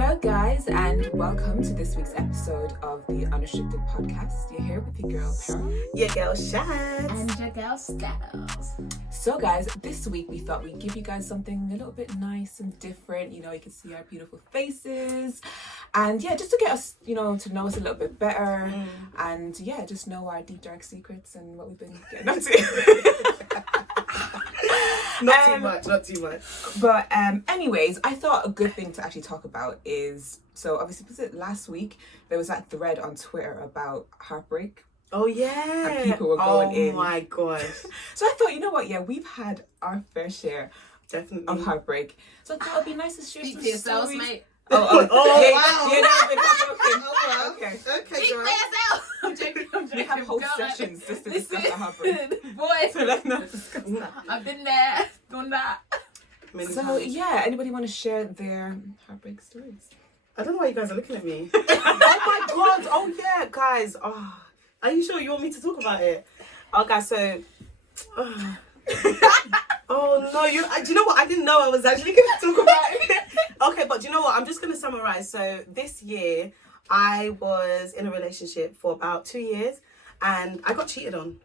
Hello, guys, and welcome to this week's episode of the Unrestricted podcast. You're here with your girl, Pearl. Your girl, Shaz. And your girl, Styles. So, guys, this week we thought we'd give you guys something a little bit nice and different. You know, you can see our beautiful faces. And yeah, just to get us, to know us a little bit better. And yeah, just know our deep, dark secrets and what we've been getting up to. Not too much. But anyways, I thought a good thing to actually talk about is, so obviously, was it last week? There was that thread on Twitter about Heartbreak. Oh, yeah. And people were going in. Oh, my gosh. So I thought, you know what? Yeah, we've had our fair share Definitely. of heartbreak. So I thought it would be nice to share Speak some to yourself, stories. mate. Oh, wow. Okay. Okay, Speak girl. for yourself. I'm joking. We have whole Girl, sessions just to listen. discuss our heartbreak. Boy, So let's not discuss that. I've been there, done that. Many So times. yeah, anybody want to share their heartbreak stories? I don't know why you guys are looking at me. Oh, my God. Oh, yeah, guys. Oh, are you sure you want me to talk about it? Oh, guys, so... Oh, no. Do you know what? I didn't know I was actually going to talk about it. Okay, but do you know what? I'm just going to summarize. So this year, I was in a relationship for about 2 years and I got cheated on.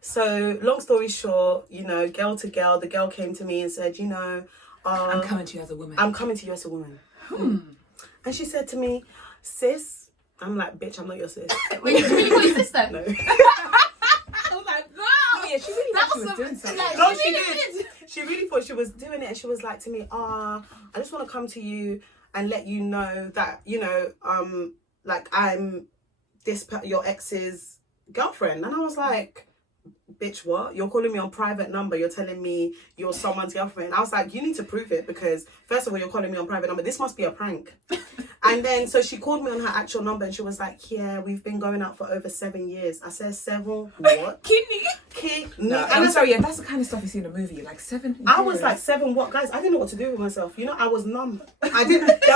So long story short, girl to girl, the girl came to me and said, I'm coming to you as a woman. I'm coming to you as a woman. And she said to me, sis, I'm like, bitch, I'm not your sis. Wait, did you really call your sister? No. I was like, girl. Oh yeah, she really That thought she was was doing something. like, No, she she really did. She really thought she was doing it, and she was like to me, I just want to come to you and let you know that, like I'm your ex's girlfriend. And I was like, bitch, what? You're calling me on private number. You're telling me you're someone's girlfriend. I was like, you need to prove it because first of all, you're calling me on private number. This must be a prank. And then, so she called me on her actual number and she was like, yeah, we've been going out for over 7 years. I said, 7 what? Kidney. No, I'm sorry, yeah, that's the kind of stuff you see in a movie, like 7 years. I was like, 7 what? Guys, I didn't know what to do with myself. I was numb. There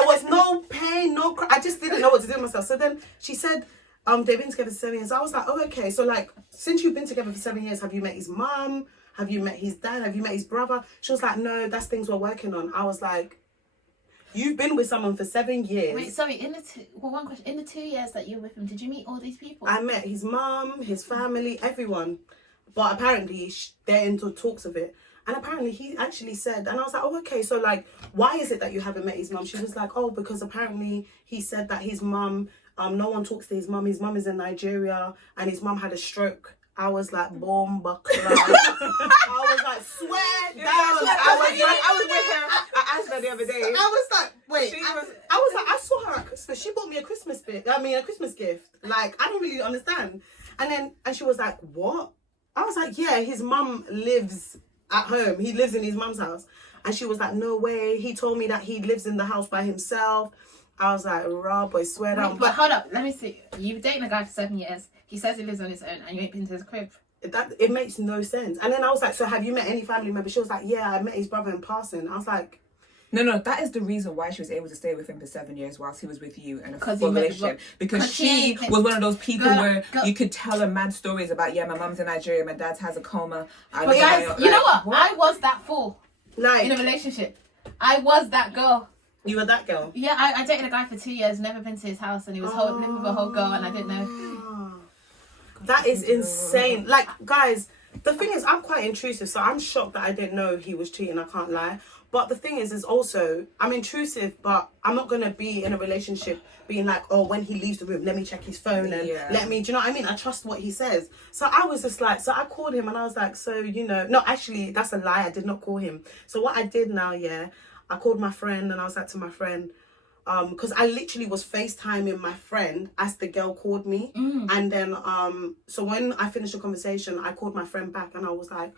was no pain, no cry. I just didn't know what to do with myself. So then she said, they've been together for 7 years. I was like, oh, okay. So like, since you've been together for 7 years, have you met his mum? Have you met his dad? Have you met his brother? She was like, no, that's things we're working on. I was like, you've been with someone for 7 years. Wait, sorry. One question. In the 2 years that you were with him, did you meet all these people? I met his mum, his family, everyone. But apparently they're into talks of it. And apparently he actually said, and I was like, oh, okay. So like, why is it that you haven't met his mum? She was like, oh, because apparently he said that his mum, no one talks to his mum. His mum is in Nigeria and his mum had a stroke. I was like, boom, buckler. I was like, swear down. I was with her. I asked her the other day. I was like, wait. She was- I was like, I saw her at Christmas. She bought me a Christmas gift. Like, I don't really understand. And she was like, what? I was like, yeah, his mum lives at home. He lives in his mum's house. And she was like, no way. He told me that he lives in the house by himself. I was like, raw boy, swear down. But hold up. Let me see. You've dated a guy for 7 years. He says he lives on his own and you ain't been to his crib. It makes no sense. And then I was like, so have you met any family members? She was like, yeah, I met his brother in passing. I was like, No, that is the reason why she was able to stay with him for 7 years whilst he was with you in a 'Cause full he met the relationship. bro- Because 'cause she she- was one of those people where Girl. you could tell her mad stories about, yeah, my mum's in Nigeria, my dad has a coma. But guys, you know what? I was that fool like, in a relationship. I was that girl. you were that girl. Yeah, I dated a guy for 2 years, never been to his house, and he was living with a whole girl, and I didn't know. That is insane. Like, guys, the thing is, I'm quite intrusive, so I'm shocked that I didn't know he was cheating. I can't lie. But the thing is also, I'm intrusive, but I'm not going to be in a relationship being like, oh, when he leaves the room, let me check his phone and do you know what I mean? I trust what he says. So I was just like, so I called him and I was like, so, no, actually, that's a lie. I did not call him. So what I did now, I called my friend and I was like to my friend, because I literally was FaceTiming my friend as the girl called me. And then, so when I finished the conversation, I called my friend back and I was like,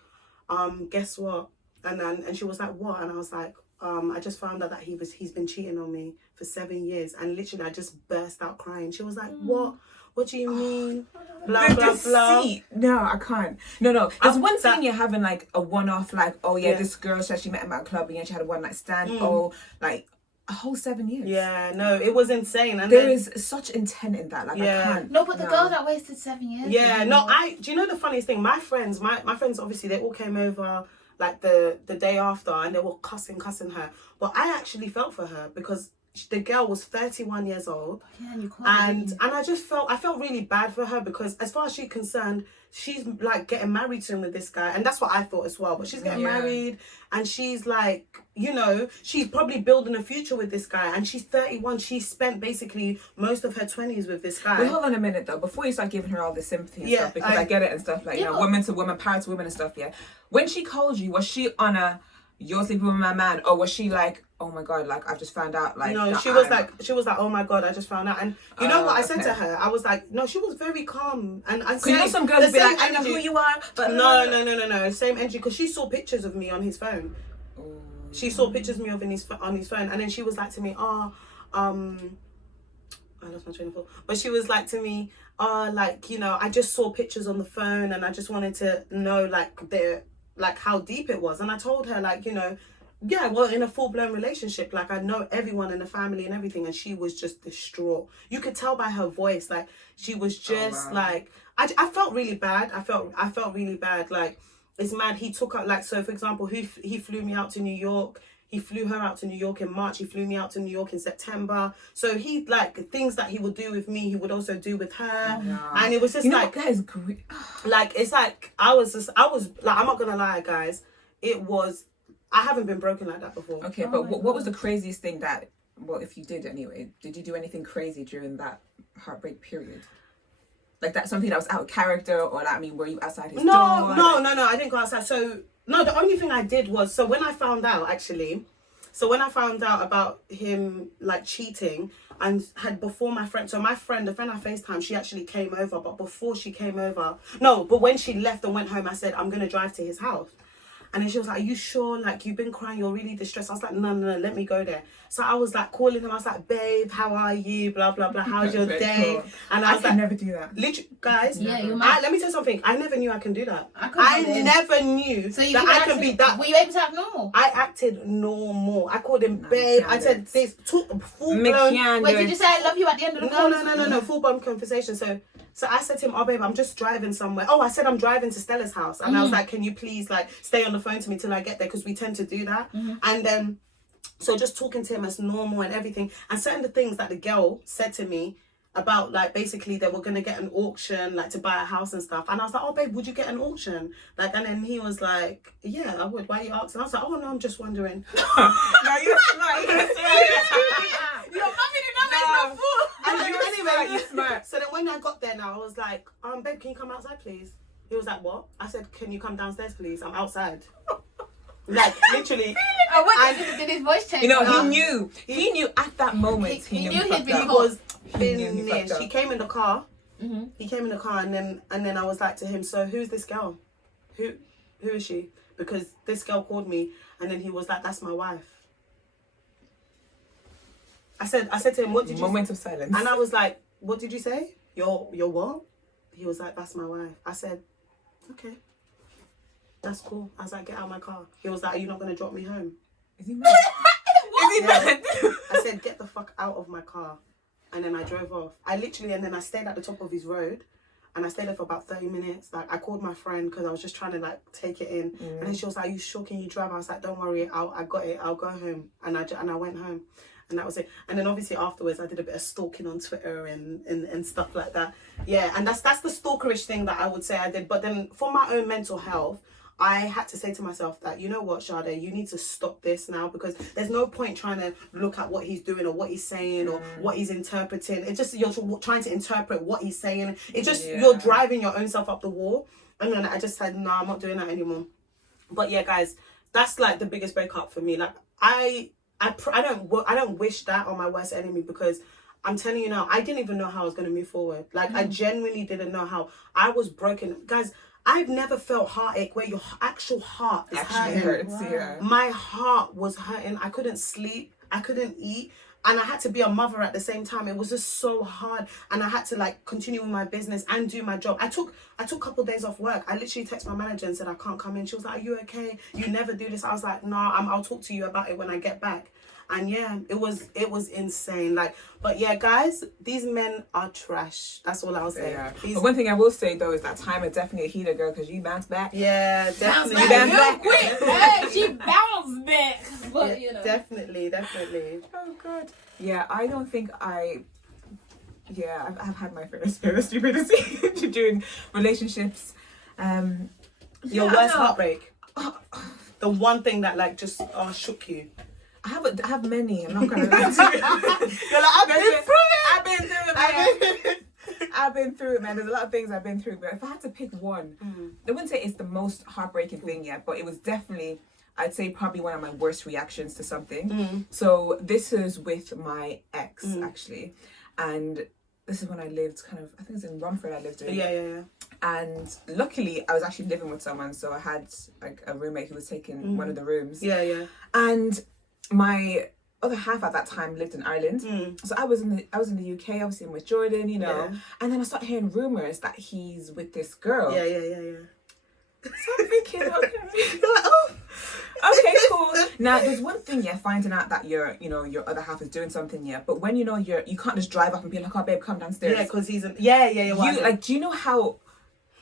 guess what? And she was like, what? And I was like, I just found out that he's been cheating on me for 7 years. And literally I just burst out crying. She was like, what? What do you mean? Blah, The blah, blah. deceit. No, I can't. No. There's one thing you're having like a one-off, like, oh yeah, this girl said she met him at a club and yeah, she had a one-night stand. Oh, like a whole 7 years. Yeah, no, it was insane. And There is such intent in that. Like, I can't. No, but the girl that wasted 7 years. Yeah, no, do you know the funniest thing? My friends, obviously, they all came over like the day after, and they were cussing her. But I actually felt for her because the girl was 31 years old. Yeah, you can't. And I felt really bad for her because as far as she's concerned, she's like getting married soon with this guy, and that's what I thought as well. But she's getting married, and she's like, you know, she's probably building a future with this guy, and she's 31. She spent basically most of her 20s with this guy. Wait, hold on a minute though, before you start giving her all this sympathy and stuff, because I get it and stuff, like, you know, woman to woman, power to women and stuff, yeah. When she called you, was she on a, you're sleeping with my man, or was she like, oh my god, like I've just found out, like, no, she was like, oh my god, I just found out. And you know what I said to her? I was like, no, she was very calm. And I said, you know, some girls be like, I know who you are, but no, same energy, because she saw pictures of me on his phone. She saw pictures of me on his phone, and then she was like to me, I lost my train of thought. But she was like to me, like, you know, I just saw pictures on the phone, and I just wanted to know like how deep it was. And I told her, like, you know, yeah, well, in a full-blown relationship, like, I know everyone in the family and everything, and she was just distraught. You could tell by her voice, like, she was just like, I felt really bad. I felt really bad. Like, it's mad. He took her, like, so for example, he flew me out to New York. He flew her out to New York in March. He flew me out to New York in September. So he, like, things that he would do with me, he would also do with her. And it was just, you know, like, that is great. Like, it's like, I was like, I'm not gonna lie, guys, I haven't been broken like that before. Okay, but what was the craziest thing that, well, if you did anyway, did you do anything crazy during that heartbreak period? Like, that's something that was out of character, or like, I mean, were you outside his door? No, I didn't go outside. So, no, the only thing I did was, so when I found out about him, like, cheating, and had before my friend, the friend I FaceTimed, she actually came over, but before she came over, but when she left and went home, I said, I'm going to drive to his house. And then she was like, are you sure? Like, you've been crying, you're really distressed. I was like, no, let me go there. So I was like calling him. I was like, babe, how are you? Blah, blah, blah. How's your day? Cool. And I was like, never do that. Literally, guys, yeah, let me tell you something. I never knew I can do that. I never knew that I can be that. Were you able to act normal? I acted normal. I called him babe. I said this, full blown. Wait, did you say I love you at the end of the call? No, full blown conversation. So I said to him, oh babe, I'm just driving somewhere. Oh, I said I'm driving to Stella's house. And I was like, can you please, like, stay on the phone to me till I get there? Because we tend to do that. And then, so just talking to him as normal and everything. And certain the things that the girl said to me about, like, basically they were going to get an auction, like, to buy a house and stuff. And I was like, oh babe, would you get an auction? Like, and then he was like, yeah, I would. Why are you asking? I was like, oh no, I'm just wondering. No, you're smart. Your mummy didn't know that's not full. Anyway, you're smart. So then when I got there now, I was like, babe, can you come outside, please? He was like, what? I said, can you come downstairs, please? I'm outside. Like, literally. Did his voice change? You know, he knew at that moment. He knew he'd been He was finished. finished. He came in the car. He came in the car, and then I was like to him, so who's this girl? Who is she? Because this girl called me, and then he was like, that's my wife. I said to him, what did you say? Moment of silence. And I was like, what did you say? Your what? He was like, that's my wife. I said, okay, that's cool. I was like, get out of my car. He was like, are you not going to drop me home? Is he mad? Is he mad? I said, get the fuck out of my car. And then I drove off. And then I stayed at the top of his road. And I stayed there for about 30 minutes. Like, I called my friend because I was just trying to, like, take it in. And then she was like, are you sure? Can you drive? I was like, don't worry. I got it. I'll go home. And I went home. And that was it. And then obviously afterwards, I did a bit of stalking on Twitter and stuff like that. Yeah, and that's the stalkerish thing that I would say I did. But then for my own mental health, I had to say to myself that, you know what, Sade, you need to stop this now, because there's no point trying to look at what he's doing or what he's saying or what he's interpreting. It's just, you're trying to interpret what he's saying. It's just, you're driving your own self up the wall. And then I just said, no, I'm not doing that anymore. But yeah, guys, that's like the biggest breakup for me. Like, I don't wish that on my worst enemy, because I'm telling you now, I didn't even know how I was going to move forward. Like, I genuinely didn't know how. I was broken. Guys, I've never felt heartache where your actual heart is hurting. Hurts, yeah. My heart was hurting. I couldn't sleep. I couldn't eat. and I had to be a mother at the same time. It was just so hard, and I had to like continue with my business and do my job. I took a couple of days off work. I literally texted my manager and said I can't come in. She was like, "Are you okay? You never do this." I was like, "No, I'll talk to you about it when I get back." And yeah, it was insane. Like, but yeah, guys, these men are trash. That's all I'll say. Yeah. But one thing I will say though is that time is definitely a heater, girl, because you bounce back. Yeah, definitely. Bounce back real quick. Hey, she bounced back. But Yeah, you know. definitely. Oh god. Yeah, I don't think I've had my fair share of stupidity during relationships. Your worst heartbreak. The one thing that like just shook you. I have many. I'm not gonna lie to you. You're like, I've been through it. I've been through it, man. There's a lot of things I've been through, but if I had to pick one, I wouldn't say it's the most heartbreaking thing yet, but it was definitely, I'd say, probably one of my worst reactions to something. So this is with my ex, actually, and this is when I lived I think it was in Romford I lived in. Yeah. And luckily, I was actually living with someone, so I had like a roommate who was taking one of the rooms. Yeah. And my other half at that time lived in Ireland, so I was in the UK, obviously I'm with Jordan, you know. Yeah. And then I started hearing rumors that he's with this girl. Yeah. So I'm thinking, okay, you're like, oh, okay, cool. Now there's one thing, finding out that your other half is doing something, but when you can't just drive up and be like, oh babe, come downstairs. Yeah, because he's yeah. You like, do you know how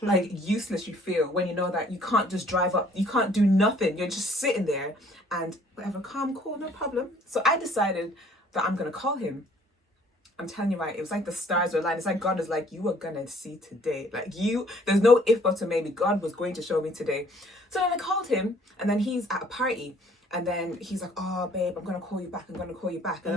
like useless you feel when you know that you can't just drive up, you can't do nothing, you're just sitting there and whatever, calm, cool, no problem. So I decided that I'm gonna call him. I'm telling you, right, it was like the stars were aligned. It's like God is like, you are gonna see today. Like there's no if but or maybe. God was going to show me today. So then I called him, and then he's at a party. And then he's like, oh, babe, I'm going to call you back. And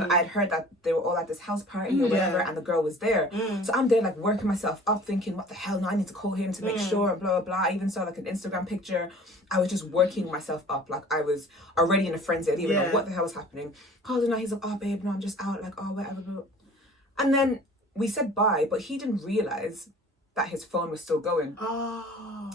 then I'd heard that they were all at this house party or whatever, and the girl was there. So I'm there, like, working myself up, thinking, what the hell? No, I need to call him to make sure, blah, blah, blah. I even saw, like, an Instagram picture. I was just working myself up. Like, I was already in a frenzy. I didn't even know what the hell was happening. Called him, and he's like, oh, babe, no, I'm just out. Like, oh, whatever, blah, blah. And then we said bye, but he didn't realise that his phone was still going. Oh.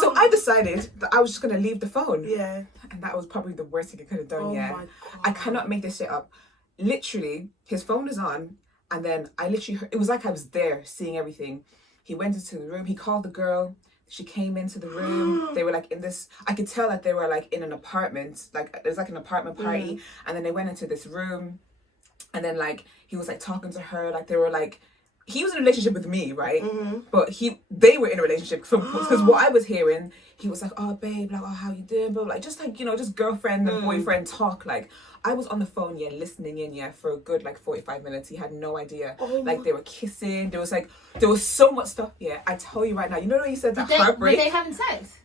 So I decided that I was just going to leave the phone. Yeah. And that was probably the worst thing I could have done, Oh my God. I cannot make this shit up. Literally, his phone is on, and then I literally heard, it was like I was there seeing everything. He went into the room, he called the girl, she came into the room. They were like in this, I could tell that they were like in an apartment, like it was like an apartment party, and then they went into this room, and then like he was like talking to her, like they were like, he was in a relationship with me, right? But they were in a relationship because what I was hearing, he was like, oh babe, like, oh, how you doing, bro? Like just like, just girlfriend and boyfriend talk. Like I was on the phone, listening in, for a good like 45 minutes. He had no idea. Like they were kissing. There was so much stuff. Yeah, I tell you right now. You know when you said that heartbreak? Were they having sex?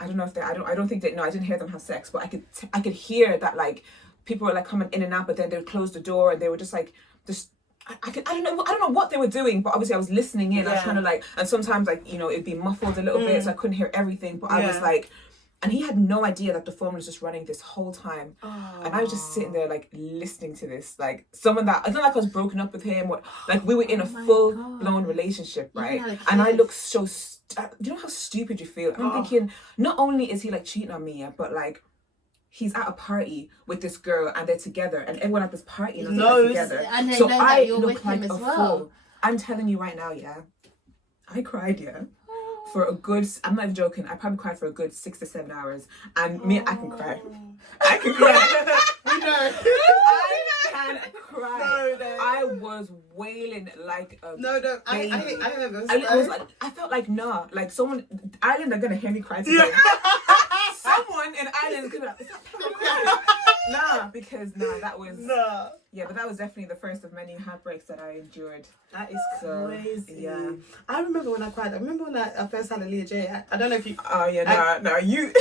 I don't know if I don't think they. No, I didn't hear them have sex, but I could hear that like people were like coming in and out, but then they would close the door and they were just like just. I don't know what they were doing, but obviously I was listening in. I was trying to like, and sometimes like it'd be muffled a little bit, so I couldn't hear everything. But I was like, and he had no idea that the phone was just running this whole time, and I was just sitting there like listening to this, like someone that it's not like I was broken up with him, or like we were in a full blown relationship, right? And I look so. Do you know how stupid you feel? I'm thinking, not only is he like cheating on me, but like. He's at a party with this girl and they're together and everyone at this party knows they're together. And they so know I that you're look with like him as a well. fool. I'm telling you right now, I cried, for a good, I'm not even joking, I probably cried for a good 6 to 7 hours. And I can cry. I can cry. We know. I can cry. No. I was wailing like a I baby. I felt like, nah, like someone, Ireland are gonna hear me cry today. Someone in Ireland is gonna be like, is that Pamela crying? That was but that was definitely the first of many heartbreaks that I endured. That is crazy. Yeah. I remember when I cried. I remember when I first had a Leah J. I don't know if you. Oh yeah, you.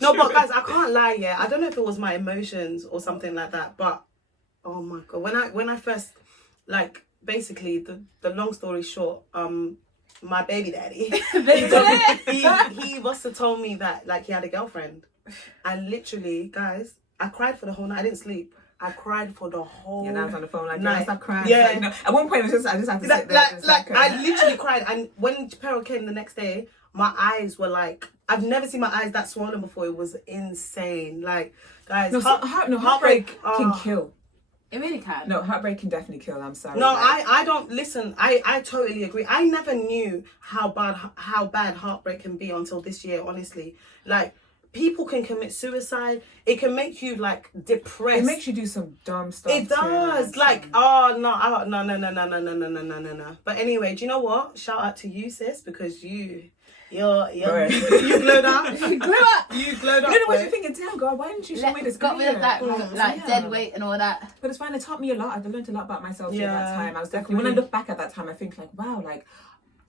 No, but guys, I can't lie. Yeah, I don't know if it was my emotions or something like that. But oh my God, when I first, like, basically the long story short, my baby daddy, he must have told me that like he had a girlfriend, and literally, guys, I cried for the whole night. I didn't sleep. I cried for the whole night. I was on the phone like, I stopped crying. Yeah. Like, at one point, I just had to sit there. Like I literally cried, and when Peril came the next day, my eyes were like, I've never seen my eyes that swollen before. It was insane. Like, guys, heartbreak can kill. It really can. No, heartbreak can definitely kill. I'm sorry. No, like, I don't listen. I totally agree. I never knew how bad heartbreak can be until this year. Honestly, like people can commit suicide. It can make you like depressed. It makes you do some dumb stuff. It does. Like, oh no. But anyway, do you know what? Shout out to you, sis, because you're you glowed up. You glowed up. You glowed up. You know what you're thinking? Damn, God, why didn't you show me this? Got rid of that, like dead weight and all that. But it's fine. It taught me a lot. I learned a lot about myself during that time. I was definitely, Agreed. when I look back at that time, I think like, wow, like,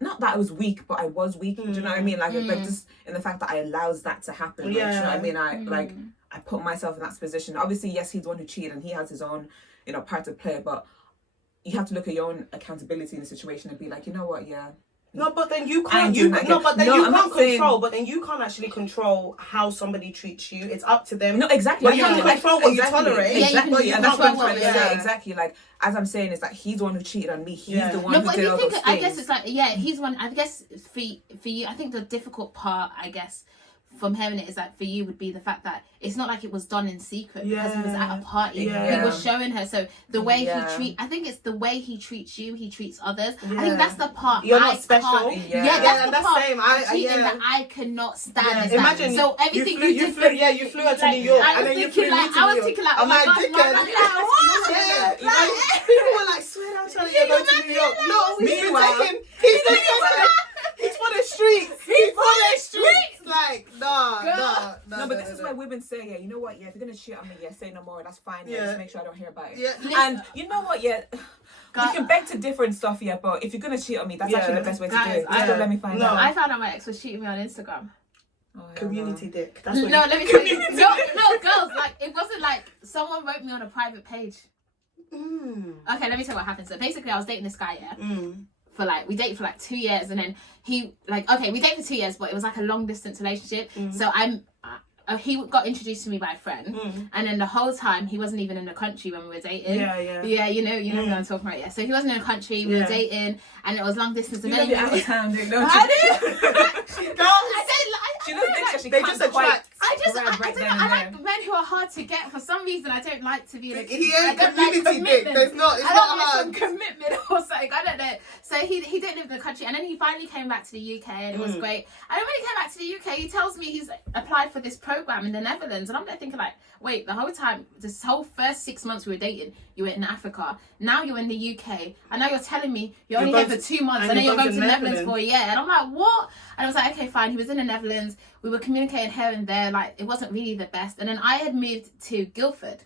not that I was weak, but I was weak. Do you know what I mean? Like just in the fact that I allowed that to happen. Like, do you know what I mean? I put myself in that position. Obviously, yes, he's the one who cheated and he has his own, part to play. But you have to look at your own accountability in the situation and be like, you know what? Yeah. No, but then you can't. I'm You not can't control. saying- But then you can't actually control how somebody treats you. It's up to them. No, exactly. But you can control what you Exactly. tolerate. Yeah, you Exactly. can- And that's what I'm control trying to what- say. yeah. Exactly. Like, as I'm saying, is that he's the one who cheated on me. He's Yeah. the one No, who but if did you all think, those I things. guess it's like, yeah, he's one. I guess for you, I think the difficult part, I guess, from hearing it is that for you would be the fact that it's not like it was done in secret because he was at a party. Yeah. He was showing her. So the way I think it's the way he treats you, he treats others. I think that's the part. You're not special. Yeah, Yeah, that's the part. same. Cheating that I cannot stand. Yeah. Is Imagine that. So everything you flew her to New York, and then you flew me to New York. I was thinking like, oh my gosh, dickhead. what? Yeah, people were like, swear down, Charlie, you're going to New York. No, he's been taken. He's for the streets. He's for the streets. Like, no. No, but this is why women say, yeah, you know what, yeah, if you're gonna cheat on me, yeah, say no more, that's fine, yeah, just make sure I don't hear about it. Yeah. And you know what, yeah, we can beg to differ and stuff, yeah, but if you're gonna cheat on me, that's actually the best way to do it. Just don't let me find out. I found out my ex was cheating me on Instagram. Oh, yeah, Community no. dick. That's what Let me tell you. No, girls, like, it wasn't like someone wrote me on a private page. Okay, let me tell you what happened. So basically, I was dating this guy, for like, we dated for like 2 years, and then he, like, okay, we dated for 2 years, but it was like a long distance relationship. So he got introduced to me by a friend, and then the whole time he wasn't even in the country when we were dating. Yeah, you know who I'm talking about. Yeah, so he wasn't in the country. We were dating, and it was long distance. And then out of town, dude, don't I you? do. She doesn't think that she They can't just quite attract. I don't know. I then like men who are hard to get. For some reason, I don't like to be in a He I ain't don't like community dick. commitment. There's not. It's I not don't like some hard. commitment or something. I don't know. So he didn't live in the country, and then he finally came back to the UK, and it was great. And then when he came back to the UK, he tells me he's applied for this program in the Netherlands, and I'm there thinking like, wait, the whole time, this whole first 6 months we were dating, you were in Africa. Now you're in the UK, and now you're telling me you're only here for 2 months, and then you're going to the Netherlands for a year. And I'm like, what? And I was like, okay, fine. He was in the Netherlands. We were communicating here and there. Like, it wasn't really the best. And then I had moved to Guildford.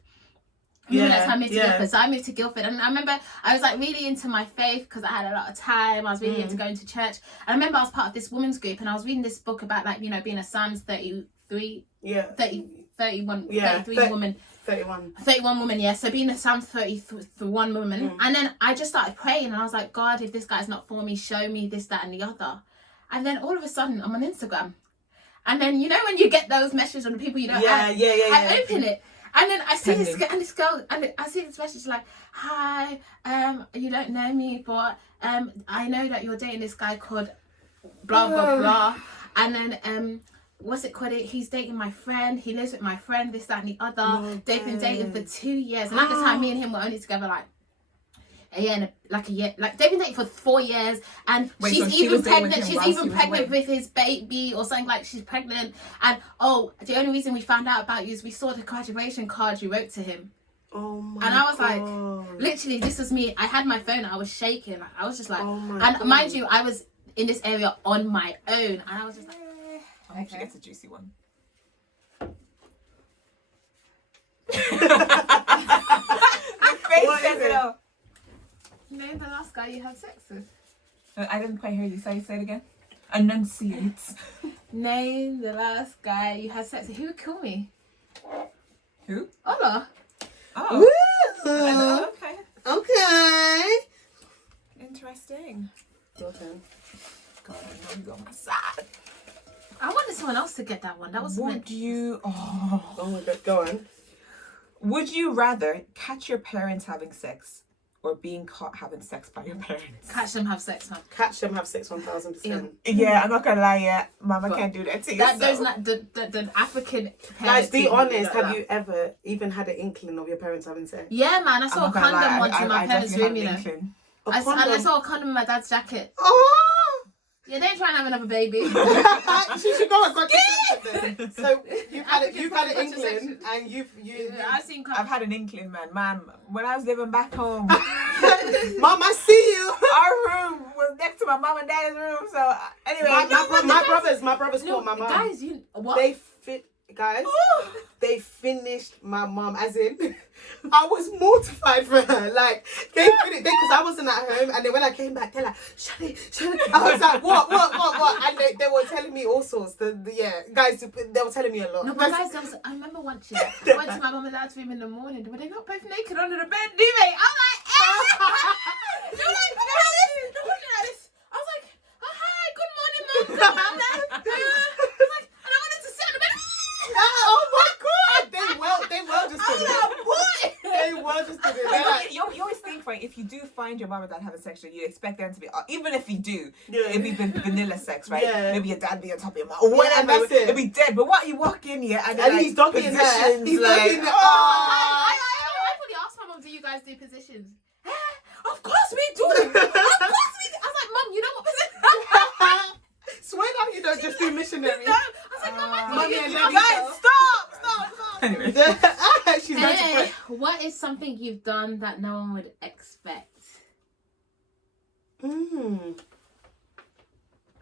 That's how I moved to Guildford. So I moved to Guildford, and I remember I was like really into my faith because I had a lot of time. I was really into going to church. And I remember I was part of this women's group, and I was reading this book about like, being a Psalms 33 woman. 31 woman, yeah. So being a Psalms 31 woman. And then I just started praying, and I was like, God, if this guy's not for me, show me this, that, and the other. And then all of a sudden, I'm on Instagram. And then, when you get those messages from the people you don't have, I open it. And then I see this girl, and I see this message like, hi, you don't know me, but I know that you're dating this guy called blah, blah, blah. And then, what's it called? He's dating my friend. He lives with my friend, this, that, and the other. They've been dating for 2 years. And at the time, me and him were only together like a year. Like they've been dating for 4 years, and she's even pregnant. She's even pregnant with his baby or something, like she's pregnant. And the only reason we found out about you is we saw the graduation card you wrote to him. Oh my And I was God. like, literally, this was me. I had my phone. I was shaking. Like, I was just like, God. mind you, I was in this area on my own, and I was just like, I hope she gets a juicy one. What is it? Name the last guy you had sex with. I didn't quite hear you. Say it again. Enunciate. Name the last guy you had sex with. Who would kill me? Who? Ola. Oh. Okay. Okay. Interesting. Your turn. God, I know you on my side. I wanted someone else to get that one. That was Would you? Oh. Oh my God. Go on. Would you rather catch your parents having sex, or being caught having sex by your parents? Catch them have sex, man. Catch them have sex 1000%. Yeah, I'm not gonna lie, yeah. Mama can't do that to you. Those not the African parents. Guys, be honest. Like Have that. you ever even had an inkling of your parents having sex? Yeah, man. I saw a I'm not gonna condom lie, once in my parents' room, you know. inkling. A And I condom? saw a condom in my dad's jacket. Oh! Yeah, they ain't trying to have another baby. She should go and contraception then. So you've had an inkling, and you. I've seen. I've had an inkling, man. When I was living back home, Mom, I see you. our room was next to my mom and dad's room. So anyway, My brothers called my mom. Guys, what? They finished my mom, as in, I was mortified for her. Like, they finished, because I wasn't at home, and then when I came back, they're like, shut it. I was like, what? And they were telling me all sorts. Guys, they were telling me a lot. No, but guys, I remember once, I went to my mum and dad's room in the morning. Were they not both naked under the bed, do they? I'm like, you're like, they're looking at this. I was like, oh, hi, good morning, mum. Good morning. I was like, and I wanted to sit on the bed. Oh my God! They well just did it. They well just did it. They're like, you always think, right, if you do find your mom and dad having sex, you expect them to be, even if you do, Yeah. it'd be vanilla sex, right? Yeah. Maybe your dad be on top of your mom, or whatever. that's it. It'd be dead. But what, you walk in here and, and he's dogging her. positions, He's like, dogging her. I fully asked my mum, do you guys do positions? Of course we do. Of course we do. I was like, Mum, you know what position? Swear down, you don't just do missionary. No. I was like, Mum, Mummy and you Daddy. stop. Anyway. She's going to Anyway, what is something you've done that no one would expect?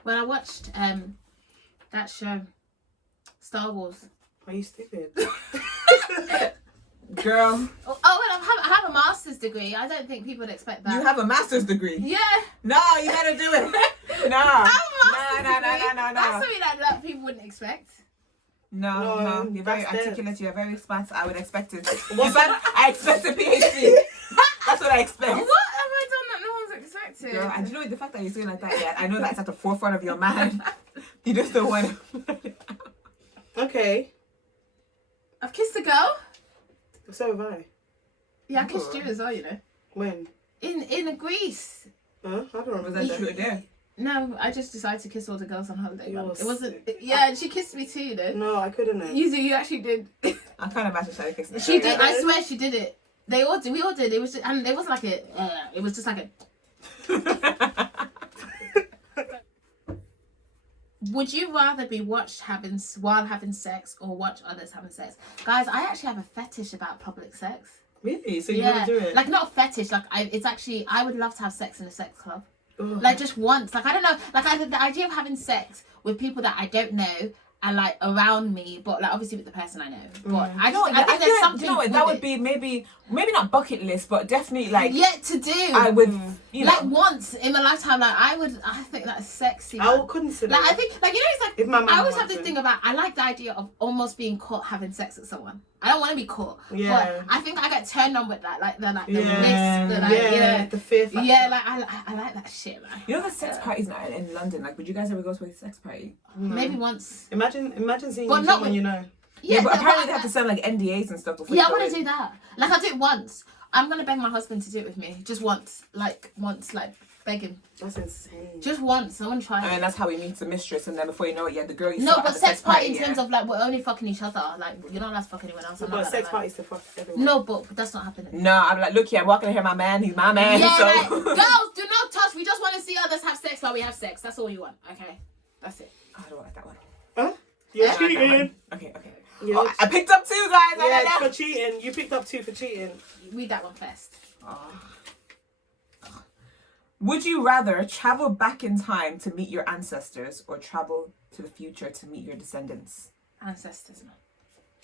When I watched that show, Star Wars. Are you stupid? Girl, Oh, I have a master's degree. I don't think people would expect that. you have a master's degree. Yeah. No, you better do it. No. I have a master's degree. No. That's something that people wouldn't expect. No. You're very that's articulate. You're very smart. I would expect it. I expect a PhD. That's what I expect. What have I done that no one's expected? Girl, and you know the fact that you're saying like that, yeah, I know that's at the forefront of your mind. You just don't want to. Okay. I've kissed a girl. So have I. Yeah, I kissed you as well, you know. When? In Greece. Huh? I don't remember Was that. that true there? No, I just decided to kiss all the girls on holiday. You're It wasn't. sick. Yeah, and she kissed me too, you know. No, I couldn't. You actually did. I can't imagine Shadi kissing. She did. I swear she did it. They all did. We all did. It was, and it wasn't like a. It was just like a. Would you rather be watched while having sex or watch others having sex? Guys, I actually have a fetish about public sex. Really? So you want to do it? Like not a fetish. Like it's actually I would love to have sex in a sex club. Ugh. Like just once. Like I don't know. Like the idea of having sex with people that I don't know and like around me, but like obviously with the person I know. But I think there's something. You know what? That would be maybe not bucket list, but definitely like yet to do. I would, you know. Like once in my lifetime, like I think that's sexy. I will consider. Like I think, like you know, it's like If my mum I always have wants this it. thing about I like the idea of almost being caught having sex with someone. I don't want to be caught, Yeah. but I think I get turned on with that, like the risk, Yeah. you know, The fear factor. yeah, like I like that shit, man. You know the sex parties now in London. Like, would you guys ever go to a sex party? Maybe once. Imagine seeing But not someone with- you know. Yeah, but no, apparently they have to sign like NDAs and stuff before. Yeah, I you go want to in. do that. Like, I'll do it once. I'm going to beg my husband to do it with me. Just once. Like, beg him. That's insane. Just once. I want to try And it. that's how he meets the mistress, and then before you know it, yeah, the girl you No, saw but at the sex party in yeah. terms of, like, we're only fucking each other. Like, you're not allowed to fuck anyone else. I'm not But like sex that, parties to fuck everyone. No, but that's not happening. No, I'm like, look here, I'm walking in here, my man, he's my man. Yeah, so like, girls, do not touch. We just want to see others have sex while we have sex. That's all you want. Okay? That's it. I don't like that one. Huh? You're I don't like that cheating. one. Okay. Yeah. Oh, I picked up 2 guys. I Yeah, don't know. for cheating. You picked up 2 for cheating. Read that one first. Would you rather travel back in time to meet your ancestors or travel to the future to meet your descendants? Ancestors, man.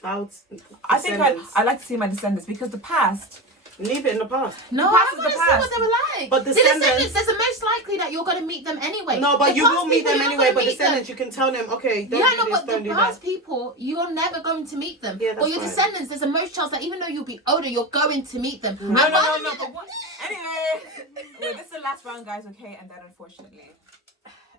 I think I'd like to see my descendants because the past. Leave it in the past. No, past I is want to the see past. what they were like. But the descendants- there's a most likely that you're going to meet them anyway. No, but The you past will meet people, them you're anyway. gonna But meet them. descendants, you can tell them, okay, don't Yeah, do no, this, but don't the do past that. people, you're never going to meet them. Yeah, that's But your fine. descendants, there's a most chance that even though you'll be older, you're going to meet them. No. I'd rather But meet them- what? Anyway, well, this is the last round, guys. Okay, and then unfortunately.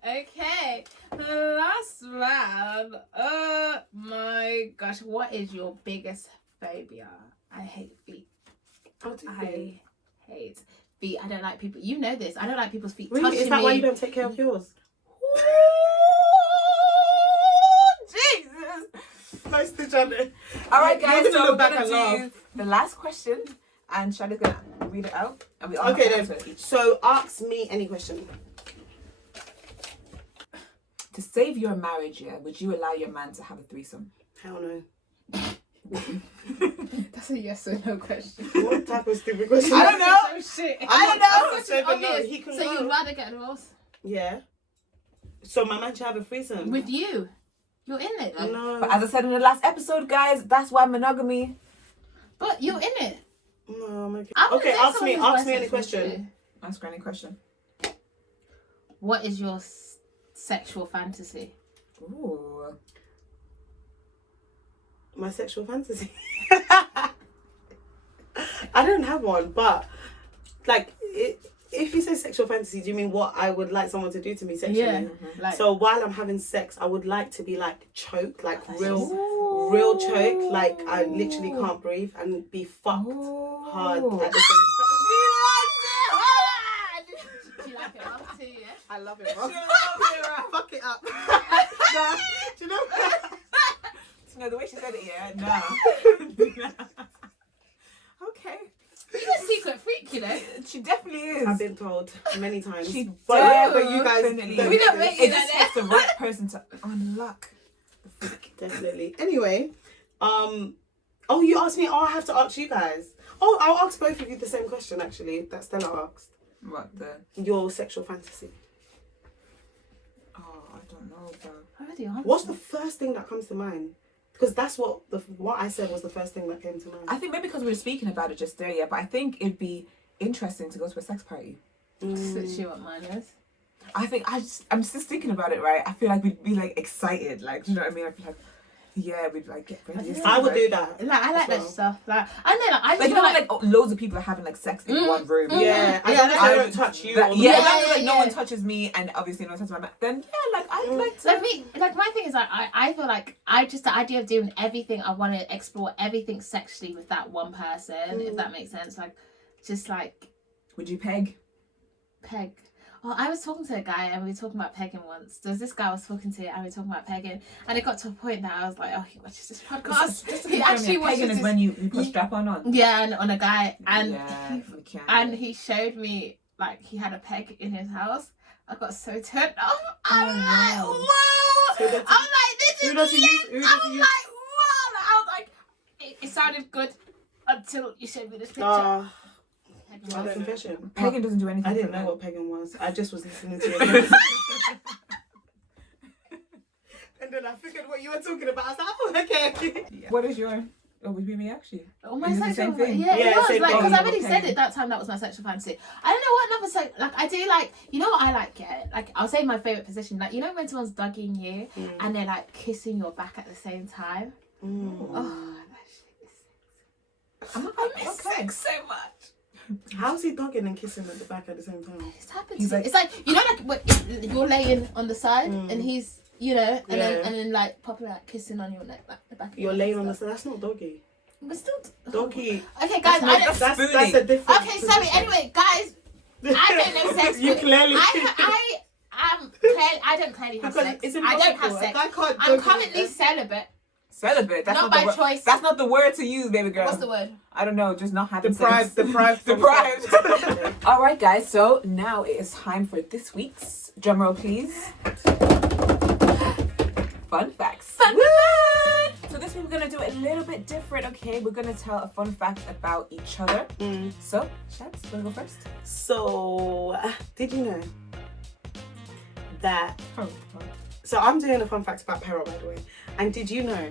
Okay, the last round. Oh my gosh, what is your biggest phobia? I hate feet. Oh, do you? I hate feet. I don't like people. You know this. I don't like people's feet Really? touching Is that me. why you don't take care of yours? Jesus. Nice to Janet. All right, You're guys. gonna So look we're back gonna and do laugh. the last question, and Shadi's gonna read it out. And we all Okay, have to then. answer it each. So ask me any question. To save your marriage, yeah, would you allow your man to have a threesome? Hell no. That's a yes or no question. What type of stupid question? I don't know. So shit. I don't know. I'm so no. Obvious. He can So go. you'd rather get a divorce Yeah. So my man should have a threesome. with you? You're in it though. No. But as I said in the last episode, guys, that's why monogamy. But you're in it. No, I'm okay. I wouldn't Okay, date ask me someone who's any bisexual, question. too. Ask her any question. What is your sexual fantasy? Ooh. My sexual fantasy. I don't have one, but like, if you say sexual fantasy, do you mean what I would like someone to do to me sexually? Yeah. Like, So while I'm having sex, I would like to be like choked, like real Ooh. choke, like I literally can't breathe and be fucked hard Ooh. at the same time. do you like it rough too? Yeah. I love it, bro. She loves it, right? Fuck it up. Nah, do you know? No, the way she said it, yeah, no. Okay. You're a secret freak, you know. She definitely is. I've been told many times. She but you guys definitely don't We get don't this. make It just takes the right person to unlock the freak. Definitely. Anyway, oh, you asked me. Oh, I have to ask you guys. Oh, I'll ask both of you the same question actually that Stella asked. What the? Your sexual fantasy. Oh, I don't know, bro. I already answered. What's the first thing that comes to mind? Because that's what I said was the first thing that came to mind. I think maybe because we were speaking about it just there, yeah. But I think it'd be interesting to go to a sex party. See what mine is. I think I'm just thinking about it, right? I feel like we'd be like excited, like, do you know what I mean? I feel like, yeah, we'd like get ready. I would do that. Like I like as well. that stuff. Like I know, like I just Like, you know, feel when, like loads of people are having like sex in one room. Yeah, Yeah, as long as I they don't would- touch you. That, or yeah, Yeah, as long as, yeah, like, no yeah. one touches me and obviously no one touches my man, then yeah, like I'd like to. like me. Like my thing is like I feel like I just the idea of doing everything. I want to explore everything sexually with that one person. If that makes sense. Like just like Would you peg? peg. Well, I was talking to a guy and we were talking about pegging once. There's this guy I was talking to and we were talking about pegging, and it got to a point that I was like, oh, he watches this podcast. He actually watches pegging is this. when you put strap on. Yeah, and on a guy, and Yeah, we can. and he showed me like he had a peg in his house. I got so turned off. I'm like, wow. whoa! So I'm that's- like, this who is does he use- lit. who I does was he use? like, whoa! I was like, it sounded good until you showed me this picture. My confession. Pegging doesn't do anything. I didn't for know men. what pegging was. I just was listening to it. And then I figured what you were talking about. I was like, oh, okay. Yeah. What is your? Oh, would we actually? Oh, my Is it the sexual same thing? yeah, Yeah, it was same like thing. because I Oh, already okay. said it that time. That was my sexual fantasy. I don't know what another like I do like. You know what I like? Yeah, like I'll say my favorite position. Like you know when someone's dugging you and they're like kissing your back at the same time. Oh, that shit is. I miss sex so much. How's he dogging and kissing at the back at the same time? It's happened. He's to like- it's like you know like you're laying on the side and he's and then like popping out kissing on your neck like the back. Of You're your laying neck on the and side. That's not doggy. stuff. But still. Doggy. Okay, guys. I don't. That's spooning. a different. Okay, sorry. position. Anyway, guys, I don't know sex. You but clearly. I don't clearly have Because sex. it's I don't have impossible. sex. A guy can't I'm dog currently you. celibate. Celibate. That's Not not, by the word. choice. That's not the word to use, baby girl. What's the word? I don't know. Just not having Deprived. sex. Deprived. from Deprived. sex. All right, guys. So now it is time for this week's drumroll, please. Fun facts. So this week we're gonna do it a little bit different. Okay, we're gonna tell a fun fact about each other. So, Shabs, wanna go first? So, did you know that? Oh. So I'm doing a fun fact about Peril, by the way. And did you know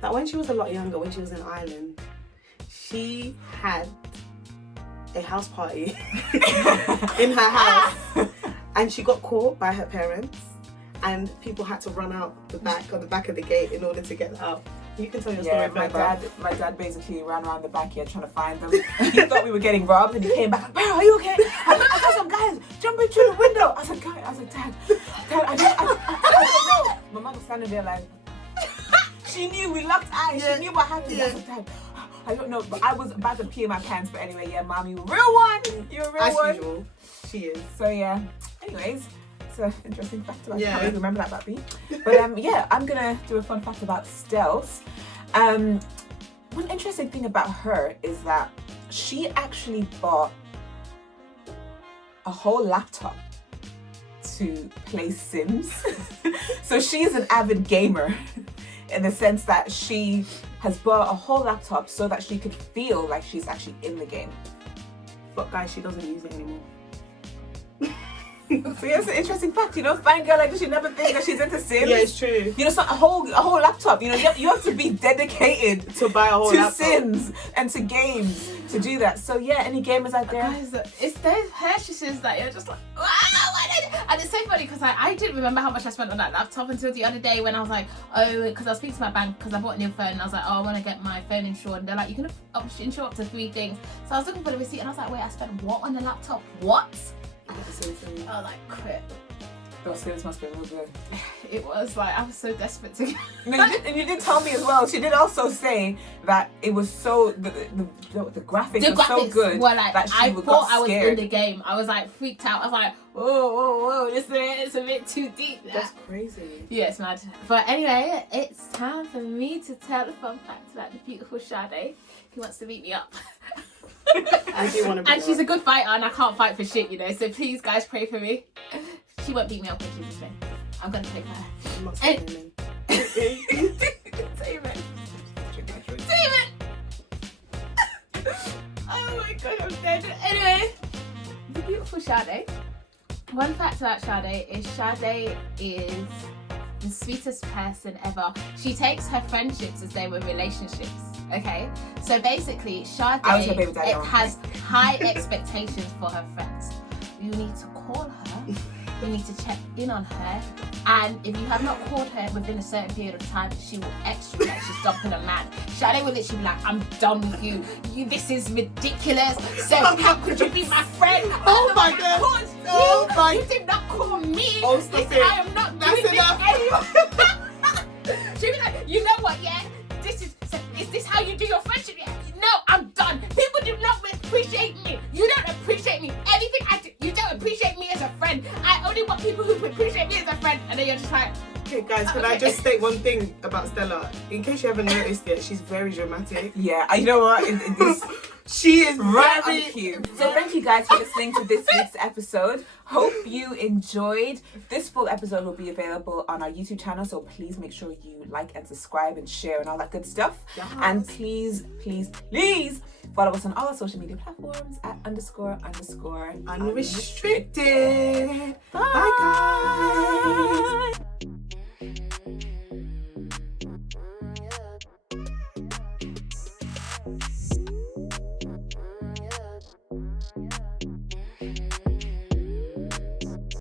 that when she was a lot younger, when she was in Ireland, she had a house party in her house, and she got caught by her parents, and people had to run out the back of the gate in order to get out. You can tell your Yeah, story. my dad basically ran around the back here trying to find them. He thought we were getting robbed, and he came back. Like, are you okay? I saw some guys jumping through the window. I was like, Dad, I don't know. My mom was standing there like, she knew we locked eyes. She knew what happened. I was like, Dad, I don't know, but I was about to pee in my pants. But anyway, yeah, Mom, you a real one. You're a real As one. usual, she is. So yeah. Anyways, it's an interesting fact about Yeah. I don't remember that about me. But yeah, I'm gonna do a fun fact about Stealth. One interesting thing about her is that she actually bought a whole laptop to play Sims. So she's an avid gamer in the sense that she has bought a whole laptop so that she could feel like she's actually in the game. But guys, she doesn't use it anymore. So yeah, it's an interesting fact, you know, fine girl like this, you never think that she's into Sims. Yeah, it's true. You know, so a whole laptop, you know, you have to be dedicated To buy a whole to laptop. Sims and to games to do that. So yeah, any gamers out there? Guys, it's those purchases that you're just like, wow, and it's so funny because I didn't remember how much I spent on that laptop until the other day when I was like, oh, because I was speaking to my bank because I bought a new phone and I was like, oh, I want to get my phone insured, and they're like, you can insure up to 3 things. So I was looking for the receipt and I was like, wait, I spent what on the laptop? What? I was like, crap. Those Sims must be real good. It was like, I was so desperate to get. No, and you did tell me as well. She did also say that it was so the graphics were so good were like, that she I got thought I was in scared. the game. I was like freaked out. I was like, whoa, it's a bit too deep. That's crazy. Yeah, it's mad. But anyway, it's time for me to tell a fun fact about the beautiful Sade. He wants to beat me up. I do want to. And she's a good fighter, and I can't fight for shit, you know. So please, guys, pray for me. She won't beat me up in Jesus' name. I'm gonna take her. I'm not saying her name. David. Oh my god, I'm dead. Anyway, the beautiful Sade. One fact about Sade is the sweetest person ever. She takes her friendships as they were relationships. Okay, so basically, Sade has high expectations for her friends. You need to call her. You need to check in on her, and if you have not called her within a certain period of time, she will extra like she's dumping a man. Sade will literally be like, I'm done with you. This is ridiculous. So how could you be my friend? Oh my god. Oh my. You did not call me. Oh, stop it. I am not That's doing enough. this anymore. She'll be like, you know what, yeah? Is this how you do your friendship? Yeah? No, I'm done. People do not appreciate me. You don't appreciate me. Everything I do, you don't appreciate me as a friend. I only want people who appreciate me as a friend. And then you're just like, Okay, guys, can I just state one thing about Stella? In case you haven't noticed yet, she's very dramatic. Yeah, you know what? She is right very on cue. So thank you guys for listening to this week's episode. Hope you enjoyed. This full episode will be available on our YouTube channel, so please make sure you like and subscribe and share and all that good stuff. Yes. And please follow us on all our social media platforms at __unrestricted. Unrestricted. Bye, guys.